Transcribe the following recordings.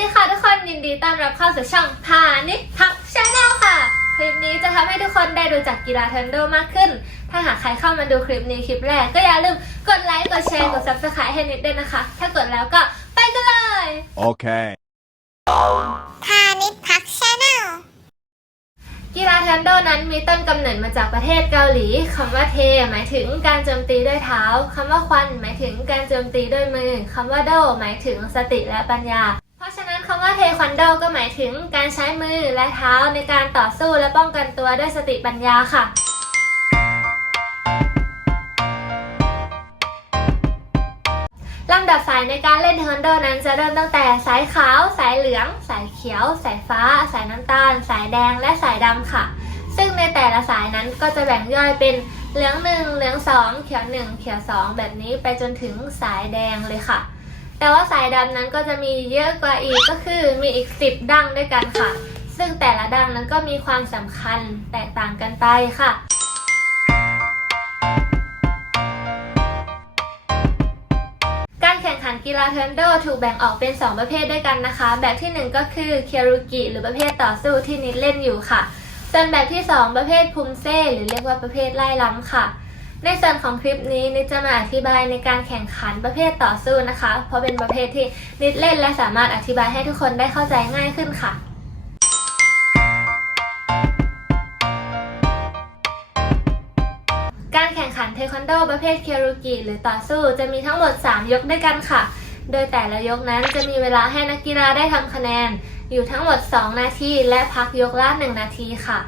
ดีค่ะทุกคนยินดีต้อนรับเข้าสู่ช่องพานิชพักชาแนลค่ะ คลิปนี้จะทำให้ทุกคนได้รู้จักกีฬาเทนโดมากขึ้น ถ้าหากใครเข้ามาดูคลิปนี้คลิปแรกก็อย่าลืมกดไลค์กดแชร์กด subscribe ให้นิดด้วยนะคะ ถ้ากดแล้วก็ไปกันเลย Okay. พาณิชย์พักชาแนลกีฬาเทนโดนั้นมีต้นกำเนิดมาจากประเทศเกาหลีคำว่าเท หมายถึงการโจมตีด้วยเท้าคำว่าควันหมายถึงการโจมตีด้วยมือคำว่าโดหมายถึงสติและปัญญา คำว่าเทควันโดก็หมายถึงการใช้มือและเท้าในการต่อสู้และป้องกันตัวด้วยสติปัญญาค่ะ ลำดับสายในการเล่นเทควันโดนั้นจะเริ่มตั้งแต่สายขาว สายเหลือง สายเขียว สายฟ้า สายน้ำตาล สายแดงและสายดำค่ะ ซึ่งในแต่ละสายนั้นก็จะแบ่งย่อยเป็นเหลืองหนึ่งเหลืองสองเขียวหนึ่งเขียวสองแบบนี้ไปจนถึงสายแดงเลยค่ะ แต่ว่าสายดำนั้นก็จะมีเยอะกว่าอีกก็คือมีอีก 10 ดั้งด้วยกันค่ะ ซึ่งแต่ละดั้งนั้นก็มีความสำคัญแตกต่างกันไปค่ะการแข่งขันกีฬาเทนโดถูกแบ่งออกเป็น 2 ประเภทด้วยกันนะคะ แบบทีหนึ่1 ก็คือเคียรุกิหรือประเภทต่อสู้ที่นิดเล่นอยู่ค่ะ ส่วนแบบที่ 2 ประเภทพุมเซ่หรือเรียกว่าประเภทไล่ล้ำค่ะ ในส่วนของคลิปนี้นิดจะมาอธิบายในการแข่งขันประเภทต่อสู้นะคะ เพราะเป็นประเภทที่นิดเล่นและสามารถอธิบายให้ทุกคนได้เข้าใจง่ายขึ้นค่ะการแข่งขันเทควันโดประเภทเคียรุกิหรือต่อสู้จะมีทั้งหมด 3 ยกด้วยกันค่ะ โดยแต่ละยกนั้นจะมีเวลาให้นักกีฬาได้ทำคะแนน อยู่ทั้งหมด 2 นาที และพักยกละ 1 นาทีค่ะ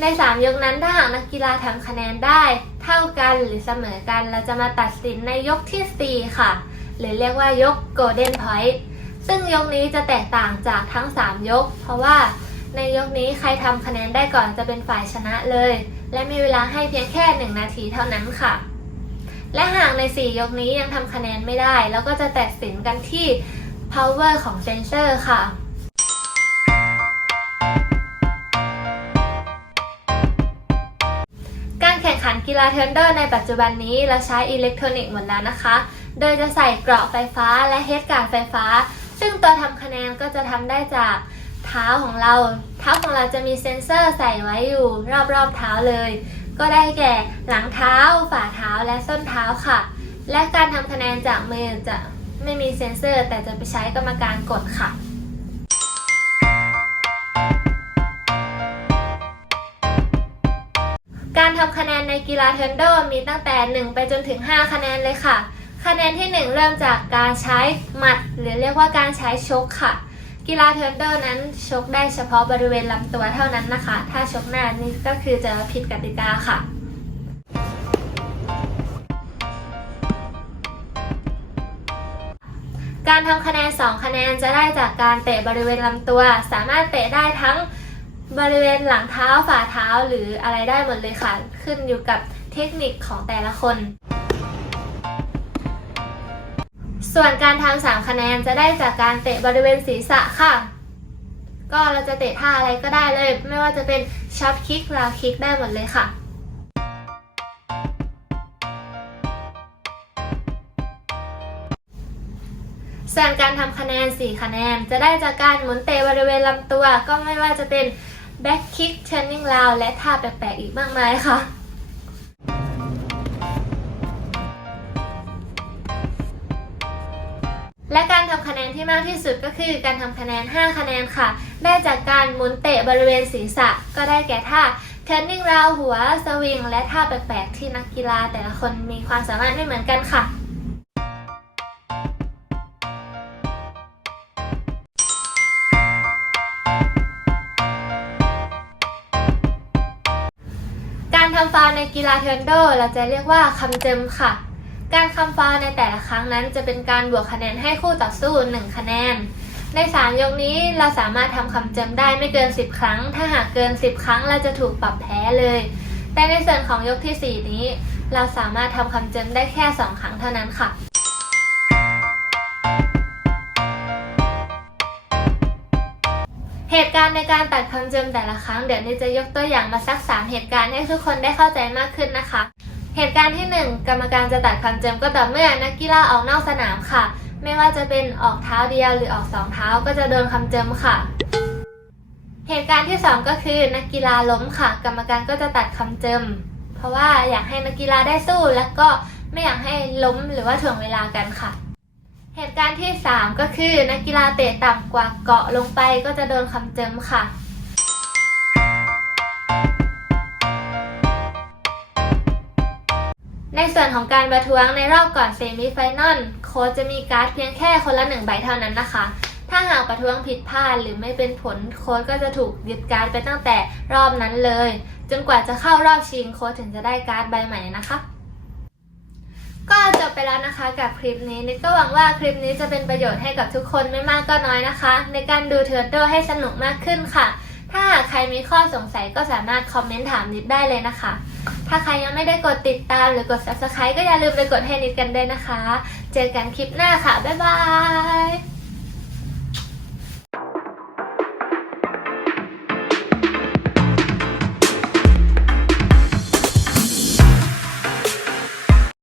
ใน 3 ยกนั้นถ้าหากนักกีฬาทำคะแนนได้ เท่ากันหรือเสมอกันเราจะมาตัดสินในยกทีสี่ 4 ค่ะ หรือเรียกว่ายก Golden Point ซึ่งยกนี้จะแตกต่างจากทั้ง 3 ยก เพราะว่าในยกนี้ใครทำคะแนนได้ก่อนจะเป็นฝ่ายชนะเลย และมีเวลาให้เพียงแค่ 1 นาทีเท่านั้นค่ะ และหากใน 4 ยกนี้ยังทำคะแนนไม่ได้ แล้วก็จะตัดสินกันที่ power ของเซนเซอร์ค่ะ กีฬาเทนเดอร์ในปัจจุบันนี้เราใช้อิเล็กทรอนิกส์หมดแล้วนะคะ โดยจะใส่เกราะไฟฟ้าและเฮดการ์ดไฟฟ้า ซึ่งตัวทำคะแนนก็จะทำได้จากเท้าของเรา เท้าของเราจะมีเซ็นเซอร์ใส่ไว้อยู่รอบๆเท้าเลย ก็ได้แก่หลังเท้า ฝ่าเท้าและส้นเท้าค่ะ และการทำคะแนนจากมือจะไม่มีเซ็นเซอร์ แต่จะไปใช้กรรมการกดค่ะ ทำคะแนนในกีฬาเทนโดมีตั้งแต่ 1 ไปจนถึง 5 คะแนนเลยค่ะ คะแนนที่ 1 เริ่มจากการใช้หมัด หรือเรียกว่าการใช้ชกค่ะ กีฬาเทนโดนั้นชกได้เฉพาะบริเวณลำตัวเท่านั้นนะคะ ถ้าชกหน้านี่ก็คือจะผิดกติกาค่ะการทำคะแนน 2 คะแนนจะได้จากการเตะบริเวณลำตัว สามารถเตะได้ทั้ง บริเวณหลังเท้าฝ่าเท้าหรืออะไรได้หมดเลยค่ะ ขึ้นอยู่กับเทคนิคของแต่ละคน ส่วนการทำสามคะแนนจะได้จากการเตะบริเวณศีรษะค่ะ ก็เราจะเตะท่าอะไรก็ได้เลย ไม่ว่าจะเป็นชับคิกราวคิกได้หมดเลยค่ะส่วนการทำคะแนน 4 คะแนน จะได้จากการหมุนเตะบริเวณลำตัว ก็ไม่ว่าจะเป็น back kick turning round และท่าแปลกๆอีกมากมายค่ะและการทำคะแนนที่มากที่สุดก็คือการทำคะแนน 5 คะแนนค่ะ ได้จากการหมุนเตะบริเวณศีรษะ ก็ได้แก่ท่า turning round หัว สวิง และท่าแปลกๆ ที่นักกีฬาแต่ละคนมีความสามารถไม่เหมือนกันค่ะำฟาวในกีฬาเทนโดเราจะเรียกว่าคำเจิมค่ะ การคำฟาวในแต่ละครั้งนั้นจะเป็นการบวกคะแนนให้คู่ต่อสู้ 1 คะแนน ใน 3 ยกนี้เราสามารถทำคำเจิมได้ไม่เกิน 10 ครั้ง ถ้าหากเกิน 10 ครั้งเราจะถูกปรับแพ้เลย แต่ในส่วนของยกทีสี่4 นี้ เราสามารถทำคำเจิมได้แค่ 2 ครั้งเท่านั้นค่ะ ตุการณ์ในการตัดคำเจิมแต่ละครั้งเดี๋ยวนี้จะยกตัวอย่างมาสัก 3 เหตุการณ์ให้ทุกคนได้เข้าใจมากขึ้นนะคะ เหตุการณ์ที่ 1 กรรมการจะตัดคำเจิมก็ต่อเมื่อนักกีฬาออกนอกสนามค่ะ ไม่ว่าจะเป็นออกเท้าเดียวหรือออกสองเท้าก็จะโดนคำเจิมค่ะ เหตุการณ์ที่สองก็คือนักกีฬาล้มค่ะ กรรมการก็จะตัดคำเจิมเพราะว่าอยากให้นักกีฬาได้สู้ และก็ไม่อยากให้ล้มหรือว่าถ่วงเวลากันค่ะ เหตุการณ์ที่ 3 ก็คือนักกีฬาเตะต่ำกว่าเกาะลงไปก็จะโดนคำเจิมค่ะ ในส่วนของการประท้วงในรอบก่อนเซมิไฟนอลโค้ชจะมีการ์ดเพียงแค่คนละหนึ่งใบเท่านั้นนะคะ ถ้าหากประท้วงผิดพลาดหรือไม่เป็นผลโค้ชก็จะถูกยึดการ์ดไปตั้งแต่รอบนั้นเลย จนกว่าจะเข้ารอบชิงโค้ชถึงจะได้การ์ดใบใหม่นะคะ ก็จบไปแล้วนะคะกับคลิปนี้นิดก็หวังว่าคลิปนี้จะเป็นประโยชน์ให้กับทุกคนไม่มากก็น้อยนะคะ ในการดูเทอร์โดให้สนุกมากขึ้นค่ะ ถ้าหากใครมีข้อสงสัยก็สามารถคอมเมนต์ถามนิดได้เลยนะคะ ถ้าใครยังไม่ได้กดติดตามหรือกด subscribe ก็อย่าลืมไปกดให้นิดกันด้วยนะคะ เจอกันคลิปหน้าค่ะ บ๊ายบาย